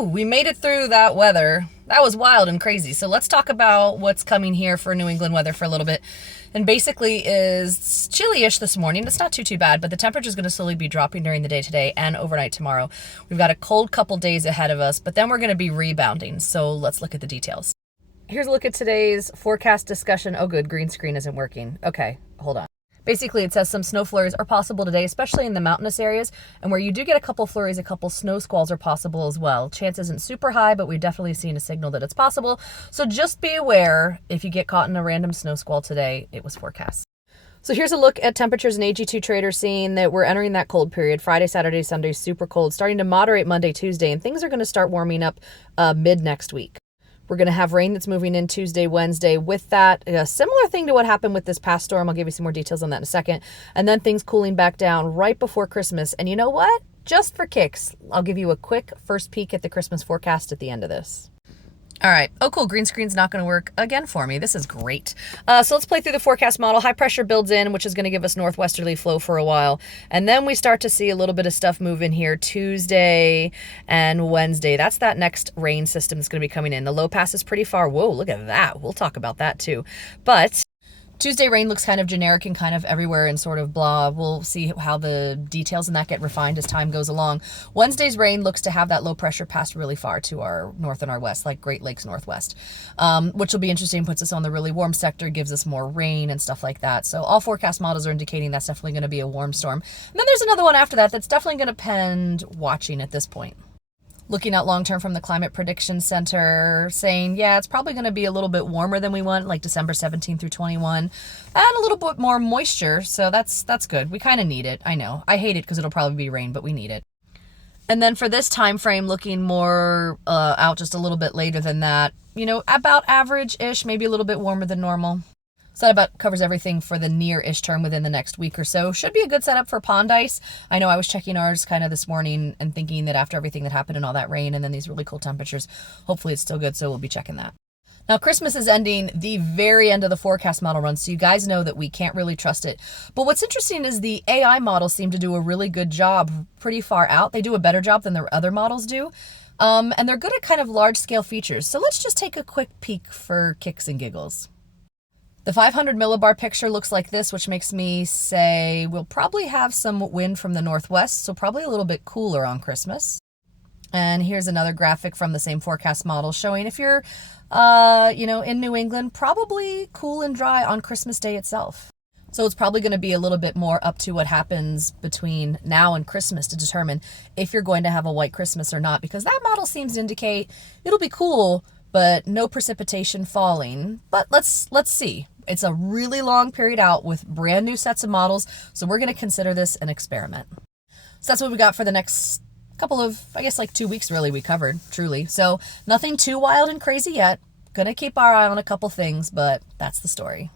Whew, we made it through that weather. That was wild and crazy. So let's talk about what's coming here for New England weather for a little bit. And basically is chilly-ish this morning. It's not too bad, but the temperature is going to slowly be dropping during the day today and overnight tomorrow. We've got a cold couple days ahead of us, but then we're going to be rebounding. So let's look at the details. Here's a look at today's forecast discussion. Oh, good, green screen isn't working. Okay, hold on. Basically, it says some snow flurries are possible today, especially in the mountainous areas. And where you do get a couple flurries, a couple snow squalls are possible as well. Chance isn't super high, but we've definitely seen a signal that it's possible. So just be aware if you get caught in a random snow squall today, it was forecast. So here's a look at temperatures in AG2 Trader, seeing that we're entering that cold period. Friday, Saturday, Sunday, super cold, starting to moderate Monday, Tuesday, and things are going to start warming up mid next week. We're going to have rain that's moving in Tuesday, Wednesday. With that, a similar thing to what happened with this past storm. I'll give you some more details on that in a second. And then things cooling back down right before Christmas. And you know what? Just for kicks, I'll give you a quick first peek at the Christmas forecast at the end of this. All right. Oh, cool. Green screen's not going to work again for me. This is great. So let's play through the forecast model. High pressure builds in, which is going to give us northwesterly flow for a while. And then we start to see a little bit of stuff move in here Tuesday and Wednesday. That's that next rain system that's going to be coming in. The low pass is pretty far. Whoa, look at that. We'll talk about that too. But Tuesday rain looks kind of generic and kind of everywhere and sort of blah. We'll see how the details in that get refined as time goes along. Wednesday's rain looks to have that low pressure pass really far to our north and our west, like Great Lakes Northwest, which will be interesting. Puts us on the really warm sector, gives us more rain and stuff like that. So all forecast models are indicating that's definitely going to be a warm storm. And then there's another one after that that's definitely going to pend watching at this point. Looking out long-term from the Climate Prediction Center, saying, yeah, it's probably going to be a little bit warmer than we want, like December 17 through 21, and a little bit more moisture, so that's good. We kind of need it, I know. I hate it because it'll probably be rain, but we need it. And then for this time frame, looking more out just a little bit later than that, you know, about average-ish, maybe a little bit warmer than normal. So that about covers everything for the near-ish term within the next week or so. Should be a good setup for pond ice. I know I was checking ours kind of this morning and thinking that after everything that happened and all that rain and then these really cold temperatures, hopefully it's still good, so we'll be checking that. Now, Christmas is ending the very end of the forecast model run, so you guys know that we can't really trust it. But what's interesting is the AI models seem to do a really good job pretty far out. They do a better job than the other models do. And they're good at kind of large-scale features. So let's just take a quick peek for kicks and giggles. The 500 millibar picture looks like this, which makes me say we'll probably have some wind from the northwest, so probably a little bit cooler on Christmas. And here's another graphic from the same forecast model showing if you're, in New England, probably cool and dry on Christmas Day itself. So it's probably going to be a little bit more up to what happens between now and Christmas to determine if you're going to have a white Christmas or not, because that model seems to indicate it'll be cool, but no precipitation falling. But let's see. It's a really long period out with brand new sets of models, so we're going to consider this an experiment. So that's what we got for the next couple of, I guess, like 2 weeks really we covered, truly. So nothing too wild and crazy yet. Going to keep our eye on a couple things, but that's the story.